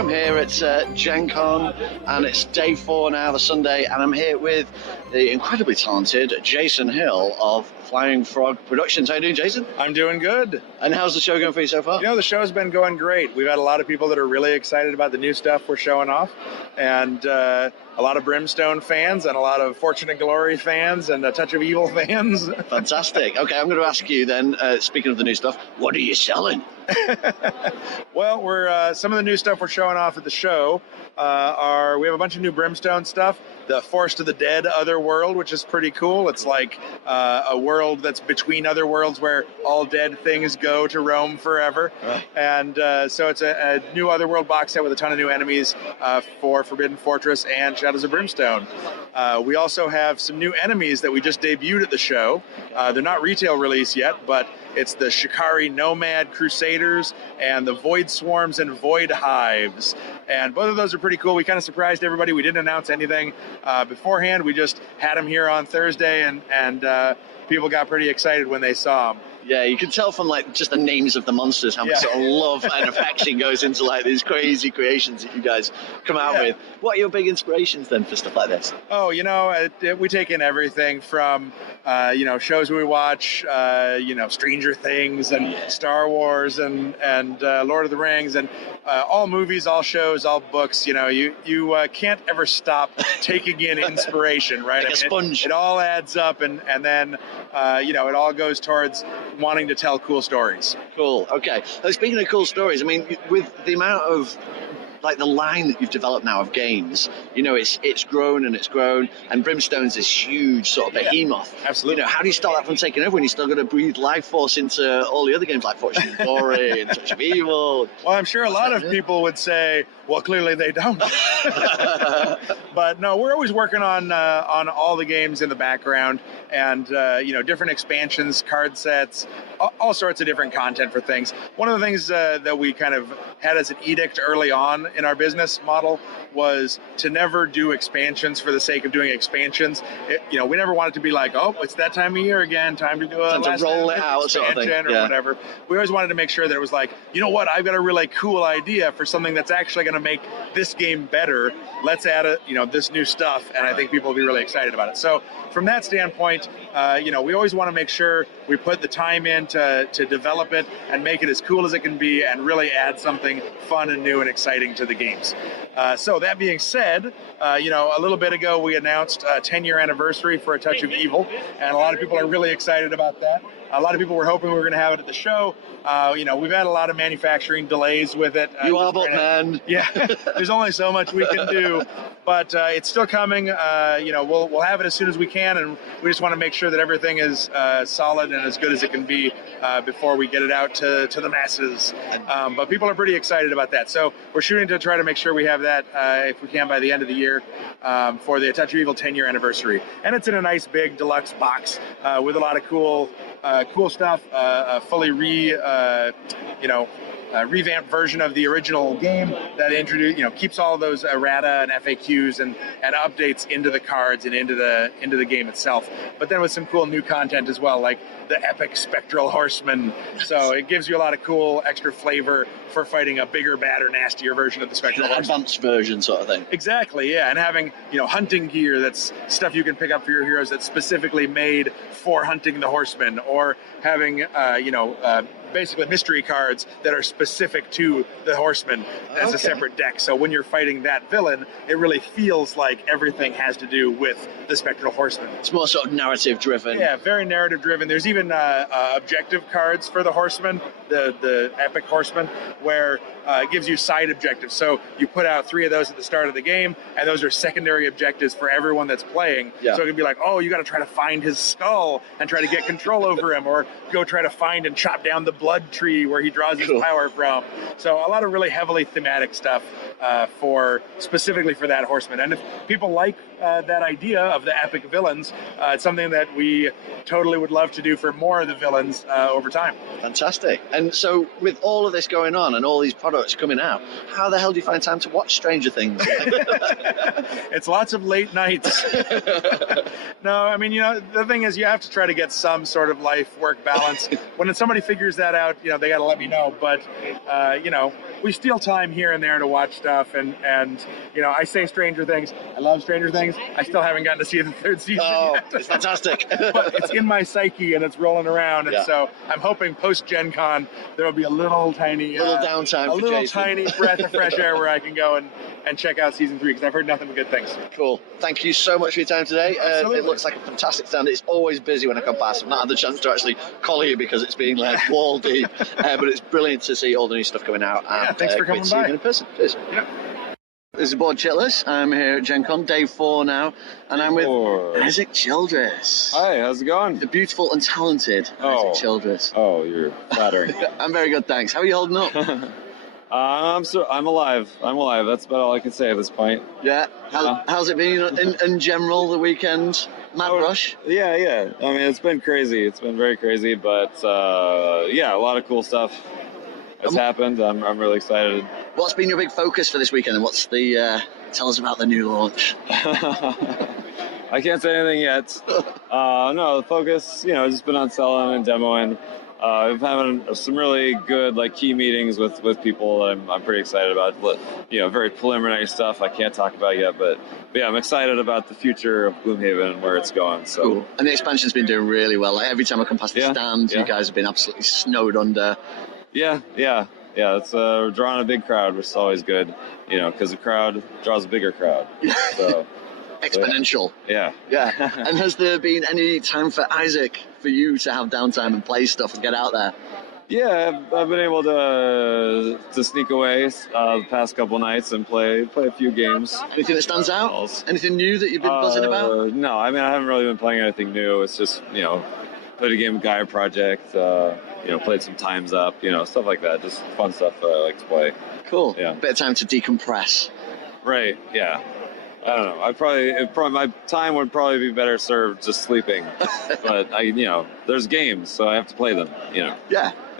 I'm here at GenCon, and it's day 4 now, the Sunday, and I'm here with the incredibly talented Jason Hill of Flying Frog Productions. How you doing, Jason? I'm doing good. And how's the show going for you so far? You know, the show's been going great. We've had a lot of people that are really excited about the new stuff we're showing off, and a lot of Brimstone fans, and a lot of Fortune and Glory fans, and a Touch of Evil fans. Fantastic. Okay, I'm going to ask you then, speaking of the new stuff, what are you selling? Well, we're some of the new stuff we're showing off at the show we have a bunch of new Brimstone stuff. The Forest of the Dead Otherworld, which is pretty cool. It's like a world that's between other worlds where all dead things go to roam forever. And so it's a new Otherworld box set with a ton of new enemies for Forbidden Fortress and Shadows of Brimstone. We also have some new enemies that we just debuted at the show. They're not retail release yet, but it's the Shikari Nomad Crusaders and the Void Swarms and Void Hives. And both of those are pretty cool. We kind of surprised everybody. We didn't announce anything beforehand. We just had them here on Thursday, and people got pretty excited when they saw them. Yeah, you can tell from like just the names of the monsters how much sort of love and affection goes into like these crazy creations that you guys come out with. What are your big inspirations then for stuff like this? Oh, you know, we take in everything from shows we watch, Stranger Things and Star Wars and Lord of the Rings, and all movies, all shows, all books. You know, you can't ever stop taking in inspiration, right? Like a sponge. It all adds up, and then it all goes towards wanting to tell cool stories. Cool. Okay. So speaking of cool stories, I mean, with the amount of like the line that you've developed now of games, you know, it's grown and it's grown, and Brimstone's this huge sort of behemoth. Absolutely. You know, how do you stop that from taking over when you're still going to breathe life force into all the other games like Fortune and Glory and Touch of Evil? Well, I'm sure a lot of people would say, well, clearly they don't. But no, we're always working on all the games in the background, and different expansions, card sets, all sorts of different content for things. One of the things that we kind of had as an edict early on in our business model was to never do expansions for the sake of doing expansions. We never wanted to be like, oh, it's that time of year again, time to do a last roll it out expansion sort of thing. or whatever. We always wanted to make sure that it was like, you know what, I've got a really cool idea for something that's actually going to make this game better. Let's add this new stuff, and I think people will be really excited about it. So from that standpoint, we always want to make sure we put the time in to develop it and make it as cool as it can be, and really add something fun and new and exciting to the games. So that being said, a little bit ago we announced a 10-year anniversary for A Touch of Evil, and a lot of people are really excited about that. A lot of people were hoping we were going to have it at the show. We've had a lot of manufacturing delays with it. You are but man. Yeah, there's only so much we can do, but it's still coming. We'll have it as soon as we can, and we just want to make sure that everything is solid and as good as it can be before we get it out to the masses. But people are pretty excited about that. So we're shooting to try to make sure we have that, if we can, by the end of the year for the A Touch of Evil 10-year anniversary. And it's in a nice big deluxe box with a lot of cool stuff, fully revamped version of the original game that keeps all of those errata and FAQs and updates into the cards and into the game itself. But then with some cool new content as well, like the epic Spectral Horseman. So it gives you a lot of cool extra flavor for fighting a bigger, badder, nastier version of the Spectral Horseman. Advanced version sort of thing. Exactly, yeah. And having, hunting gear that's stuff you can pick up for your heroes that's specifically made for hunting the horseman, or having, basically mystery cards that are specific to the horseman as a separate deck. So when you're fighting that villain, it really feels like everything has to do with the Spectral Horseman. It's more sort of narrative driven. Yeah, very narrative driven. There's even objective cards for the horseman, the epic horseman, where it gives you side objectives. So you put out 3 of those at the start of the game, and those are secondary objectives for everyone that's playing. Yeah. So it can be like, oh, you got to try to find his skull and try to get control over him, or go try to find and chop down the blood tree where he draws his power from. So a lot of really heavily thematic stuff specifically for that horseman. And if people like that idea of the epic villains, it's something that we totally would love to do for more of the villains over time. Fantastic. And so with all of this going on and all these products coming out, how the hell do you find time to watch Stranger Things? It's lots of late nights. No, I mean, the thing is, you have to try to get some sort of life-work balance. When somebody figures that that out, they got to let me know. But we steal time here and there to watch stuff, and I say Stranger Things. I love Stranger Things. I still haven't gotten to see the third season yet. It's fantastic. But it's in my psyche and it's rolling around, and so I'm hoping post GenCon there will be a little tiny downtime, tiny breath of fresh air where I can go and check out season 3, because I've heard nothing but good things. Cool. Thank you so much for your time today. Absolutely. It looks like a fantastic stand. It's always busy when I come past. I've not had the chance to actually collar you because it's been like wall deep, but it's brilliant to see all the new stuff coming out. And, thanks for coming great to see by. you in person. Cheers. Yeah. This is Board Childres. I'm here at GenCon, day 4 now, and I'm with Isaac Childres. Hi, how's it going? The beautiful and talented Isaac Childres. Oh, you're flattering. I'm very good, thanks. How are you holding up? I'm alive. That's about all I can say at this point. Yeah. How's it been in general, the weekend? Mad rush? Yeah. I mean, it's been crazy. It's been very crazy, but a lot of cool stuff has happened. I'm really excited. What's been your big focus for this weekend, and what's the tell us about the new launch? I can't say anything yet. No, the focus, just been on selling and demoing. We've having some really good key meetings with people that I'm pretty excited about. Very preliminary stuff I can't talk about yet, but yeah, I'm excited about the future of Gloomhaven and where it's going. So cool. And the expansion's been doing really well. Every time I come past the stand, you guys have been absolutely snowed under. Yeah. It's we're drawing a big crowd, which is always good, because the crowd draws a bigger crowd. So exponential. Yeah. And has there been any time for Isaac, for you to have downtime and play stuff and get out there? Yeah, I've been able to sneak away the past couple nights and play a few games. Anything that stands out? Anything new that you've been buzzing about? No, I mean, I haven't really been playing anything new. It's just, played a game of Gaia Project, played some Time's Up, stuff like that. Just fun stuff that I like to play. Cool. Yeah. Bit of time to decompress. Right, yeah. I don't know. My time would probably be better served just sleeping. But there's games, so I have to play them. Yeah,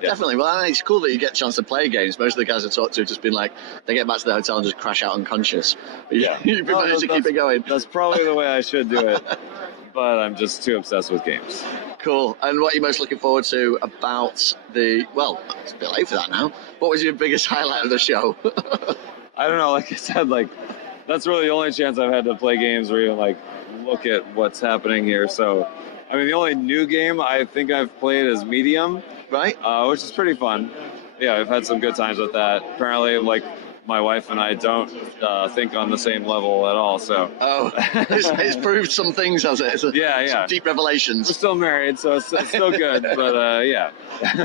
definitely. Well, it's cool that you get a chance to play games. Most of the guys I talk to have just been like, they get back to the hotel and just crash out unconscious. But you've been managed to keep it going. That's probably the way I should do it. But I'm just too obsessed with games. Cool. And what are you most looking forward to about it's a bit late for that now. What was your biggest highlight of the show? I don't know. Like I said, that's really the only chance I've had to play games or even look at what's happening here. So, I mean, the only new game I think I've played is Medium, right? Which is pretty fun. Yeah, I've had some good times with that. Apparently, my wife and I don't think on the same level at all. So it's proved some things, has it? Some deep revelations. We're still married, so it's still good. But yeah.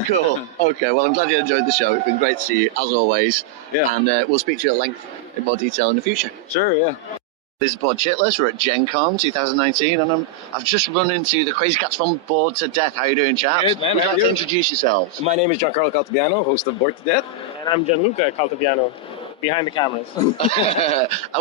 Cool. Okay. Well, I'm glad you enjoyed the show. It's been great to see you as always. Yeah. And we'll speak to you at length in more detail in the future. Sure. Yeah. This is Board Childres. We're at GenCon 2019, and I've just run into the Crazy Cats from Bored to Death. How are you doing, chaps? Good, man. Would you like to introduce yourselves? My name is Giancarlo Caltabiano, host of Bored to Death. And I'm Gianluca Caltabiano, behind the cameras. And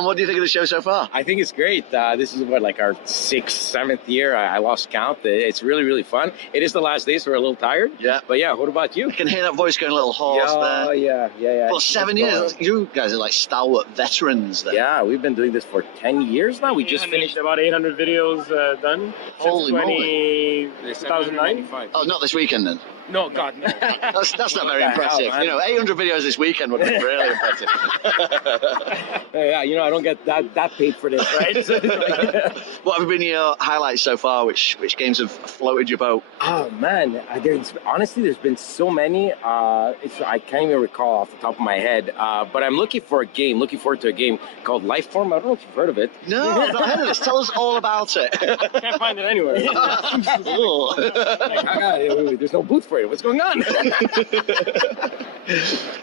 what do you think of the show so far? I think it's great. This is our 6th, 7th year. I lost count. It's really, really fun. It is the last day, so we're a little tired. Yeah. But yeah, what about you? I can hear that voice going a little hoarse there. Oh, yeah. Well, 7 years. You guys are stalwart veterans there. Yeah, we've been doing this for 10 years now. We just finished about 800 videos done. Holy moly. 2009. Oh, not this weekend then? No, God, no. That's not very impressive. 800 videos this weekend would be really impressive. Yeah, I don't get that paid for this, right? What have been your highlights so far? Which games have floated your boat? Oh man, there's been so many. I can't even recall off the top of my head. But I'm looking forward to a game called Lifeform. I don't know if you've heard of it. No, I've not heard of this. Tell us all about it. Can't find it anywhere. There's no booth for it. What's going on?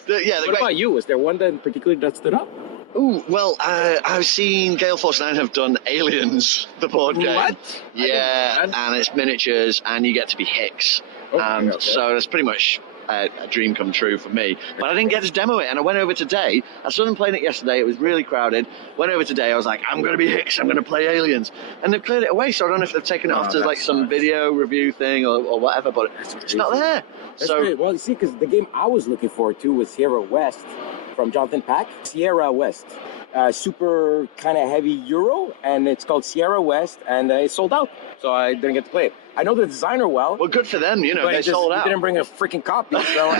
What about you? Was there one that in particular that stood up? Ooh, well, I've seen Gale Force 9 have done Aliens, the board game. What? Yeah, and it's miniatures, and you get to be Hicks. So that's pretty much a dream come true for me. But I didn't get to demo it, and I went over today. I saw them playing it yesterday. It was really crowded. Went over today. I was like, I'm going to be Hicks. I'm going to play Aliens. And they've cleared it away, so I don't know if they've taken it off to some video review thing or whatever, but it's not there. That's great. Well, you see, because the game I was looking forward to was Hero West. from Jonathan Pack, Sierra West. Super kind of heavy Euro, and it's called Sierra West, and it's sold out, so I didn't get to play it. I know the designer well. Well, good for them, you know, but they sold out. He didn't bring a freaking copy, so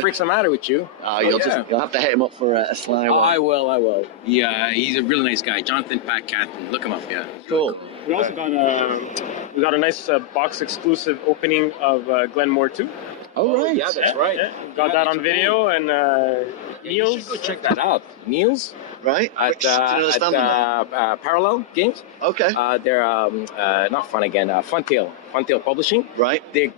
freaks the matter with you. You'll have to hit him up for a sly one. I will. Yeah, he's a really nice guy. Jonathan Pack Canton. Look him up, yeah. Cool. We also got a nice box exclusive opening of Glenmore 2. Oh, right. Yeah, that's right. Yeah. Got that on video, and You should go check that out. Niels? Right. At Parallel Games. Okay. They're not Fun Again, Funtail Publishing. Right. They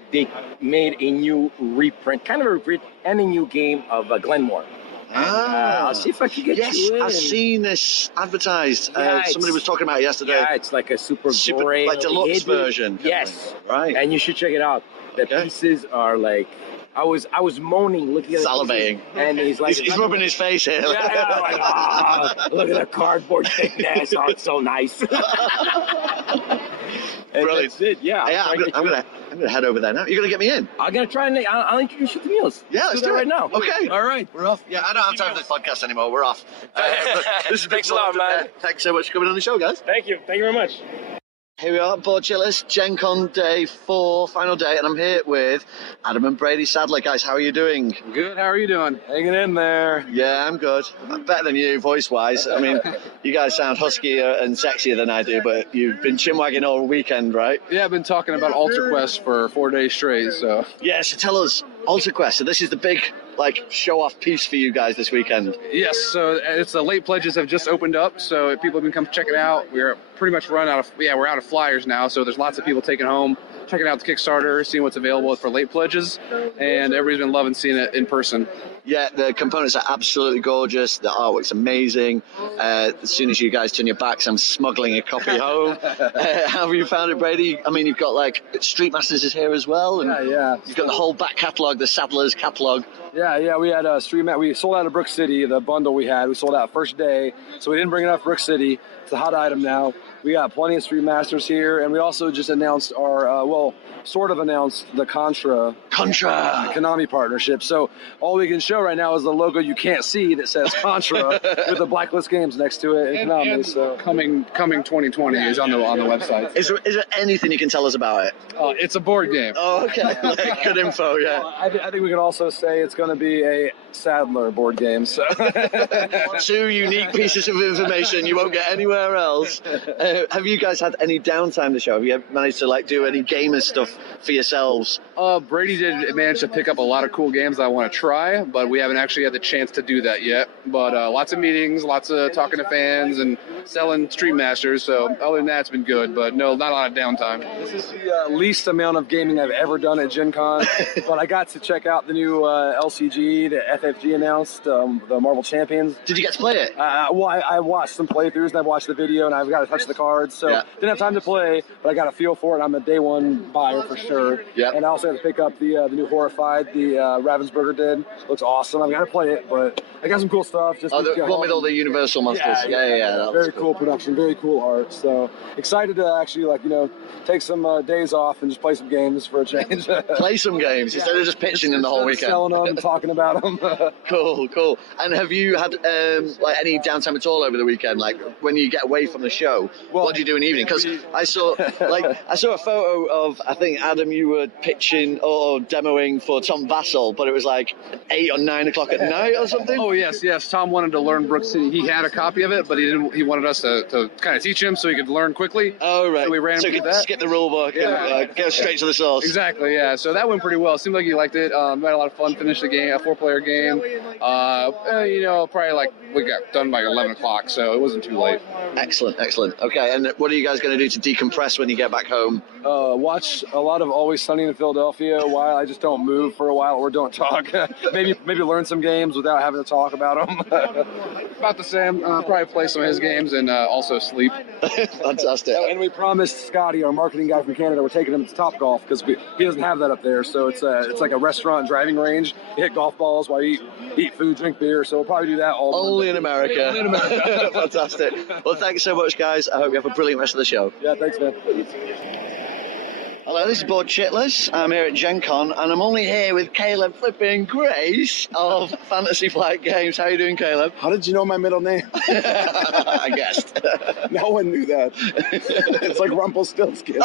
made a new reprint, kind of a reprint, and a new game of Glenmore. And, I'll see if I can get you in. I've seen this advertised. Yeah, somebody was talking about it yesterday. Yeah, it's like a super great, like deluxe version. Yes. Right. And you should check it out. The pieces are like, I was moaning, looking at salivating, and he's like, he's rubbing his face here. Yeah, like, look at the cardboard thickness. Oh, it's so nice. Brilliant. That's it. Yeah. I'm gonna head over there now. You're gonna get me in. I'm gonna try and I'll introduce you to Niels. Yeah, let's do that right now. Okay. All right. We're off. Yeah, I don't have time for this podcast anymore. We're off. This is Thanks a lot, man. Thanks so much for coming on the show, guys. Thank you very much. Here we are, Board Chillers, GenCon Day 4, final day, and I'm here with Adam and Brady Sadler. Guys, how are you doing? Good. How are you doing? Hanging in there. Yeah, I'm good. I'm better than you, voice-wise. I mean, you guys sound huskier and sexier than I do, but you've been chinwagging all weekend, right? Yeah, I've been talking about Alter Quest for 4 days straight, so. Yeah, so tell us, Alter Quest, so this is the big, show-off piece for you guys this weekend. Yes, so it's the late pledges have just opened up, so if people can come check it out. We're pretty much we're out of flyers now, so there's lots of people taking home, checking out the Kickstarter, seeing what's available for late pledges, and everybody's been loving seeing it in person. Yeah, the components are absolutely gorgeous. The artwork's amazing. As soon as you guys turn your backs, I'm smuggling a copy home. How have you found it, Brady? I mean, you've got Street Masters is here as well. And yeah. You've got the whole back catalogue, the Sadler's catalogue. Yeah, we had we sold out of Brook City, the bundle we had. We sold out first day, so we didn't bring enough Brook City. It's a hot item now. We got plenty of Street Masters here, and we also just announced our, sort of announced the Contra Konami partnership. So all we can show right now is the logo you can't see that says Contra with the Blacklist Games next to it in Konami. So coming 2020 is on the website. Is there anything you can tell us about it? It's a board game. Oh, okay. Good info, yeah. I think we can also say it's going to be a Sadler board game. So. 2 unique pieces of information you won't get anywhere else. Have you guys had any downtime to show? Have you managed to do any gamer stuff for yourselves? Brady did manage to pick up a lot of cool games that I want to try, but we haven't actually had the chance to do that yet. But lots of meetings, lots of talking to fans, and selling Street Masters. So other than that, it's been good, but no, not a lot of downtime. This is the least amount of gaming I've ever done at GenCon, but I got to check out the new LCG that FFG announced, the Marvel Champions. Did you get to play it? Well, I watched some playthroughs, and I've watched the video, and I've got to touch the cards, so didn't have time to play, but I got a feel for it. I'm a day one buyer for sure. Yeah. And I also had to pick up the new Horrified, the Ravensburger did. Looks awesome. I've got to play it, but I got some cool stuff. Just the one with all the Universal monsters. Yeah. Very cool production, very cool art. So excited to actually take some days off and just play some games for a change. Play some games instead of just pitching them the whole weekend. Selling them and talking about them. Cool. And have you had any downtime at all over the weekend? When you get away from the show, what do you do in the evening? Because I saw a photo of, I think, Adam, you were pitching or demoing for Tom Vassell, but it was 8 or 9 o'clock at night or something. Oh yes. Tom wanted to learn Brook City. He had a copy of it, but he wanted us to kind of teach him so he could learn quickly. Oh right. So we ran so you could skip the rule book and go straight to the source. Exactly. Yeah. So that went pretty well. It seemed like he liked it. We had a lot of fun. Finished the game, a 4-player game. Probably we got done by 11 o'clock, so it wasn't too late. Excellent. Okay, and what are you guys going to do to decompress when you get back home? Watch a lot of Always Sunny in Philadelphia while I just don't move for a while or don't talk. maybe learn some games without having to talk about them. About the same. Probably play some of his games and also sleep. Fantastic. And we promised Scotty, our marketing guy from Canada, we're taking him to Topgolf because he doesn't have that up there. So it's like a restaurant driving range. You hit golf balls while you eat food, drink beer. So we'll probably do that only in America. Only in America. Fantastic. Well, thanks so much, guys. I hope you have a brilliant rest of the show. Yeah, thanks, man. Hello, this is Board Childres. I'm here at GenCon, and I'm only here with Caleb flipping Grace of Fantasy Flight Games. How are you doing, Caleb? How did you know my middle name? I guessed. No one knew that. It's like Rumpelstiltskin.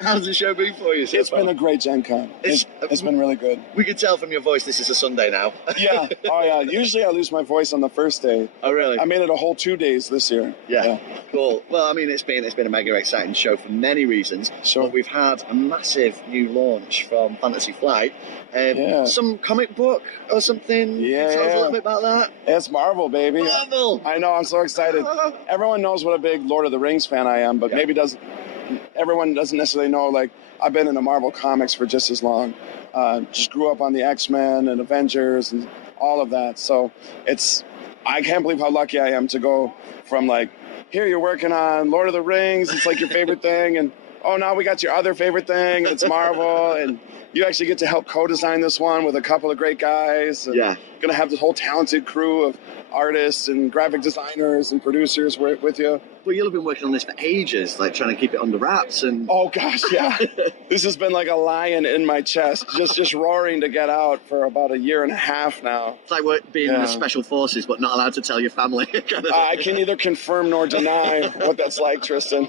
How's the show been for you so It's far? been a great Gen Con. It's been really good. We can tell from your voice this is a Sunday now. Yeah. Oh, yeah. Usually I lose my voice on the first day. Oh, really? I made it a whole 2 days this year. Yeah. Cool. Well, I mean, it's been a mega exciting show for many reasons. Sure. But we've had a massive new launch from Fantasy Flight. Yeah. Some comic book or something. Yeah. Tell us a little bit about that. It's Marvel, baby. Marvel! I know. I'm so excited. Everyone knows what a big Lord of the Rings fan I am, but everyone doesn't necessarily know, like, I've been in the Marvel comics for just as long. Just grew up on the X-Men and Avengers and all of that. So I can't believe how lucky I am to go from, like, here you're working on Lord of the Rings, it's like your favorite thing, and oh, now we got your other favorite thing, it's Marvel, and you actually get to help co-design this one with a couple of great guys. And gonna have this whole talented crew of artists and graphic designers and producers with you. Well, you'll have been working on this for ages, like trying to keep it under wraps and... Oh gosh, yeah. This has been like a lion in my chest, just roaring to get out for about a year and a half now. It's like being in the special forces, but not allowed to tell your family. Kind of I can neither confirm nor deny what that's like, Tristan.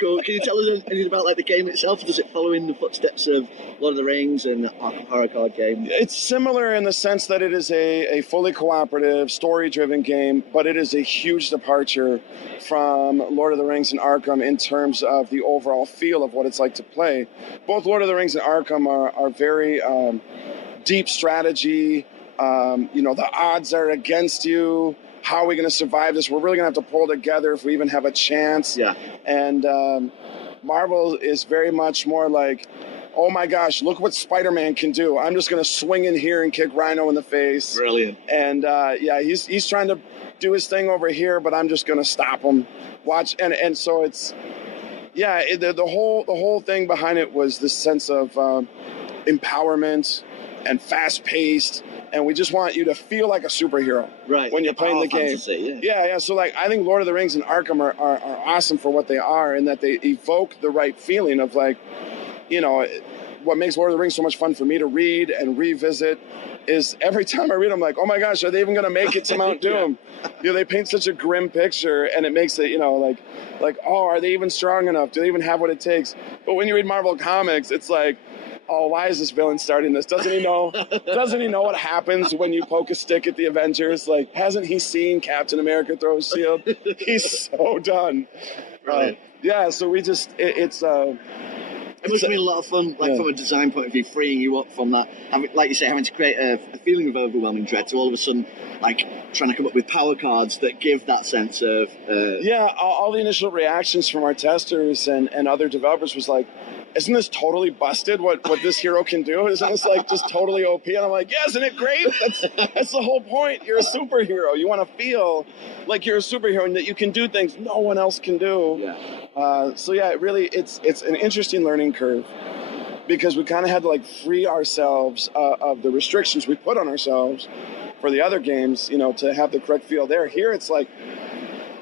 Cool. Can you tell us anything about like the game itself? Does it follow in the footsteps of Lord of the Rings and Arkham Horror card game? It's similar in the sense that it is a fully cooperative, story-driven game, but it is a huge departure from Lord of the Rings and Arkham in terms of the overall feel of what it's like to play. Both Lord of the Rings and Arkham are very deep strategy. The odds are against you. How are we going to survive this? We're really going to have to pull together if we even have a chance. Yeah. And Marvel is very much more like, oh my gosh, look what Spider-Man can do. I'm just going to swing in here and kick Rhino in the face. Brilliant. And he's trying to do his thing over here, but I'm just going to stop him. Watch. And so it's, the whole thing behind it was this sense of empowerment and fast-paced. And we just want you to feel like a superhero when you're playing the game. Fantasy, Yeah. So, like, I think Lord of the Rings and Arkham are awesome for what they are, in that they evoke the right feeling of, like, what makes Lord of the Rings so much fun for me to read and revisit is every time I read them, like, oh my gosh, are they even going to make it to Mount Doom? They paint such a grim picture, and it makes it, like, oh, are they even strong enough? Do they even have what it takes? But when you read Marvel comics, it's like, oh, why is this villain starting this? Doesn't he know? Doesn't he know what happens when you poke a stick at the Avengers? Like, hasn't he seen Captain America throw a shield? He's so done. So we just, it must have been a lot of fun, from a design point of view, freeing you up from that, like you say, having to create a feeling of overwhelming dread to all of a sudden, like, trying to come up with power cards that give that sense of... all the initial reactions from our testers and other developers was like, isn't this totally busted what this hero can do? Isn't this like just totally OP? And I'm like, yeah, isn't it great? That's the whole point. You're a superhero. You want to feel like you're a superhero and that you can do things no one else can do. Really, it's an interesting learning curve, because we kind of had to like free ourselves of the restrictions we put on ourselves for the other games, to have the correct feel there. Here it's like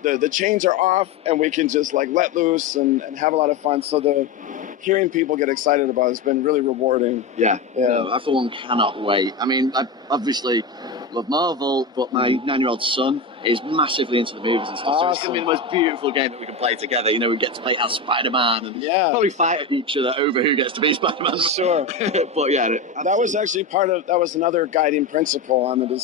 the chains are off and we can just like let loose and have a lot of fun. So hearing people get excited about it has been really rewarding. Yeah. No, I for one cannot wait. I mean, I obviously love Marvel, but my 9-year-old son is massively into the movies and stuff. Awesome. So it's going to be the most beautiful game that we can play together. We get to play as Spider-Man and probably fight each other over who gets to be Spider-Man. Sure. But yeah. That was actually that was another guiding principle on the design.